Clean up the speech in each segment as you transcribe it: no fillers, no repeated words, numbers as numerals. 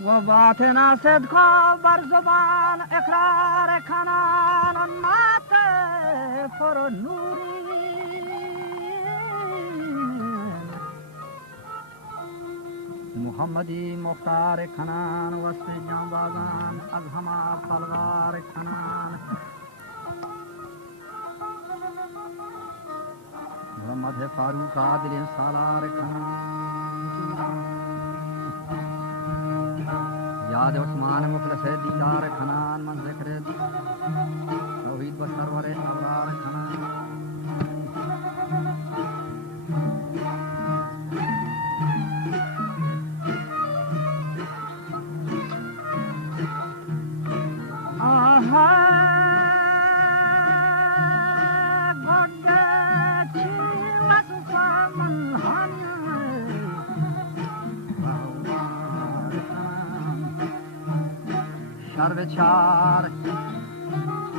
و باطن صدقا بر زبان اقرار کنان و نات پر نوری محمدی مختار کنان وصف جانبازان از همه پلغار کنان محمد فاروق عادل سالار کنان یاد عثمان مخلص دیدار کنان من ذکر توحید و سرور ابرار کنان چار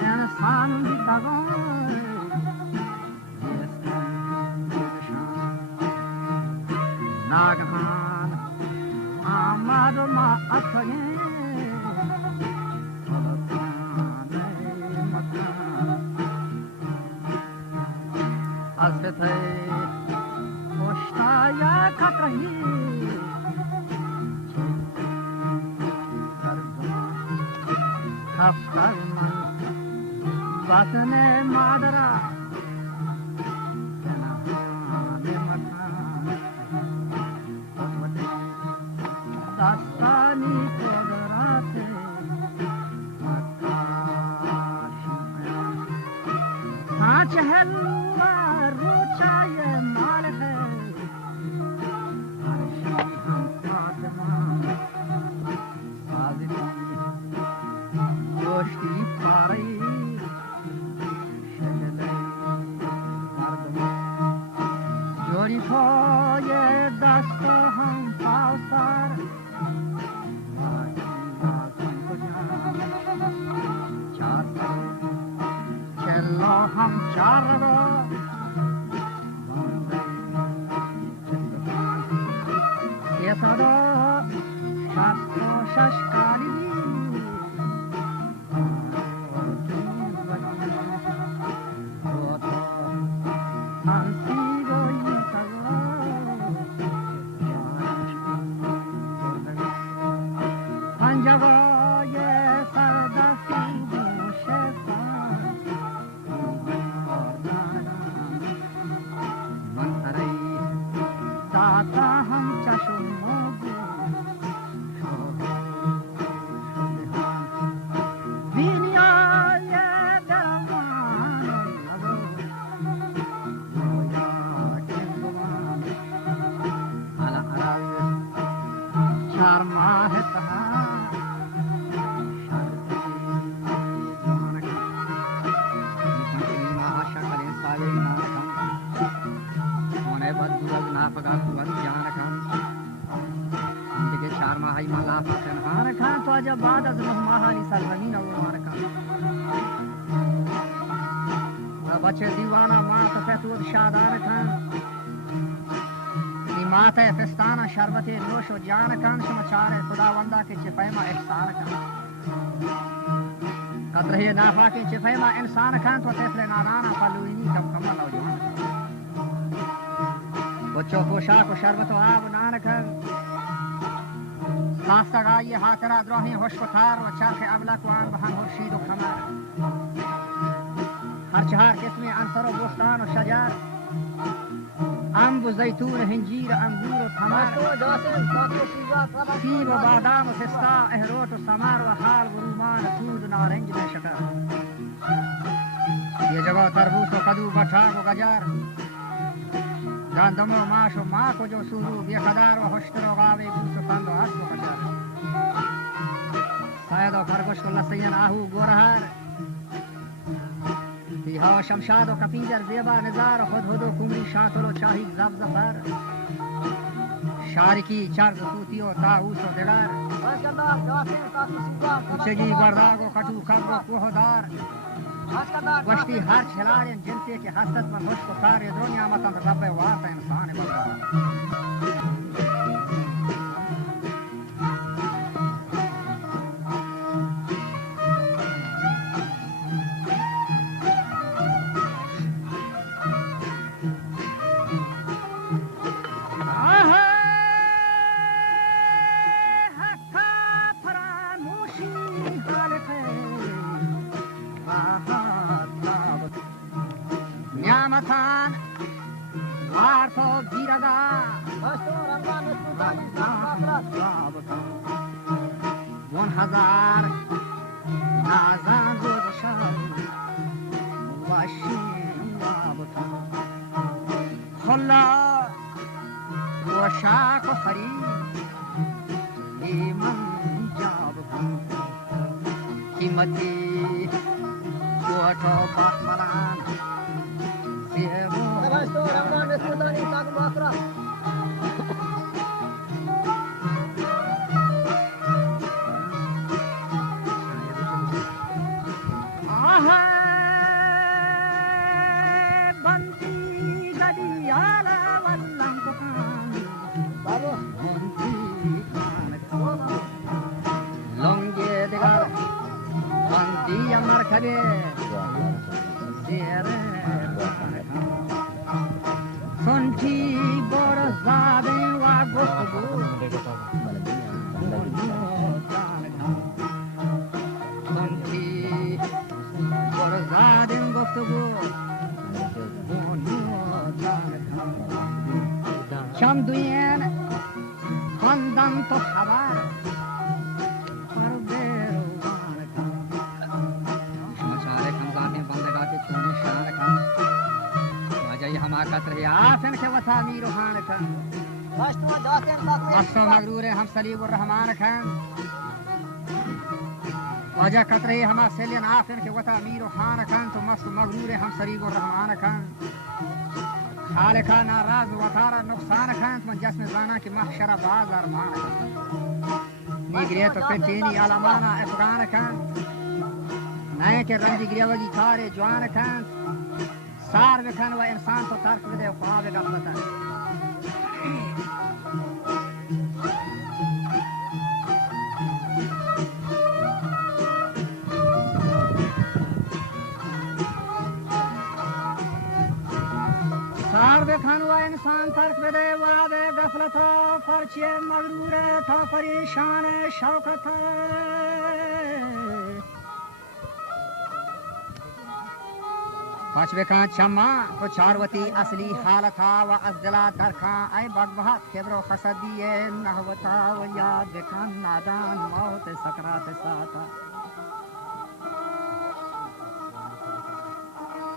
انسان بیتگان ناگهان آمد و ما اتوین از فتح پشتای کترهی افکار من وطن مادرا دستانی قدرت پانچ هلو روچای مال ہے عرشی ہم فاطمہ دوشتی پاری شکلی مردم جوری پای دست هم پاوسر چار چلا هم چار را یه صدا شست و ششکالی بعد از 9 ماه سلمین و بچه دیوانا مات فتود شادان کن مات فستان شربت نوش و جان کن شما چار خداوندا کے چپیما احسان کن قدرہ نافع کے چپیما انسان کن تو طفل نادانا فلوینی کم کم نوجوان بچوں پوشاک و شربت و آب نان کن خاستگاهی حاکرات راهی هشکتار و چرخ ابلک و آن بهن خورشید و قمر هر چهار قسم عنصر و بستان و شجر انب و زیتون هنجیر انگور و تمر سیب و بادام و پستا اهروت و ثمر و حال و رومان تود و نارنج و شکر یہ جگہ تربوز و کدو بٹھاک و گجر گندم و ماش و ماک و جو سورو بیخدار و هشتر و غاوی بوس و پند و حس و خشر سید و خرگوش و لسین آهو گورهر تیها و شمشاد و کپینجر زیبا نزار و خود و کمری شانتل و چاهی زب زفر شارکی چرد توتی و تاوس و دلار چگی برداغ و خطو کبر و کوهدار وشتی هر چلارین جنسی که حسد من خوشک و تار دنیا متن رب وارت انسان بلدار Ramatan Varto Viraga One Hazar Nazan Rozashan Washin Rabatan Holla Washak Hari Iman Jabatan Himati Wato Bahmalan Sonti Borazade wa Gostobu Sonti Borazade Gostobu Chamduyen Khandan to Habar आसन के वथा मीर खान खान मस्तो मगरूर हम सलीब रहमान खान वजह कतरे हम सेलियन आसन के वथा मीर खान खान तो मस्त मगरूर हम सलीब रहमान खान खाले खान नाराज वथारा नुकसान खान तो जस्म जाना कि महशरा बाज अरमान निगरे तो पेंटीनी आलमाना अफगान खान नए के रंजी गिरेवगी थारे जवान खान सार विखन व इंसान तो तर्क विदे ख्वाब गफलत सार विखन व इंसान तर्क विदे ख्वाब गफलत फरचे मगरूर था परेशान शौकत पांचवे का चम्मा तो चारवती असली हालता व अजला दरखा ऐ बगबहात खेबरो खसदिए नहवता व याद बेखान नादान मौत सकरात साता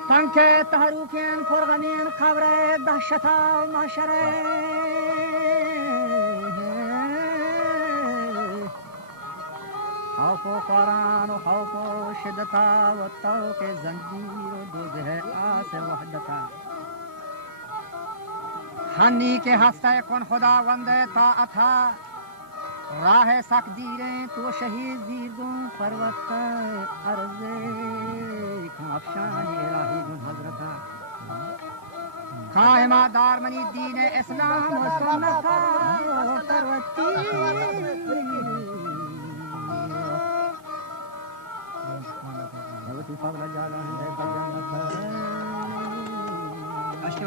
तंके तहरुकेन फुरगनीन खबरे दहशता मशरे हौफो क़ुरान हौफो शिद्दता व तौके जंजीर दुज़ह आस वहदता हनी के हस्ते कौन खुदा वंदे ता अथा राह सकदीरे तो शहीद दीदों पर्वत अर्ज़े खाफशानी राही गुन हजरता कायमा दार मनी दीन इस्लाम व सुन्नता पर्वती Fabla Jala and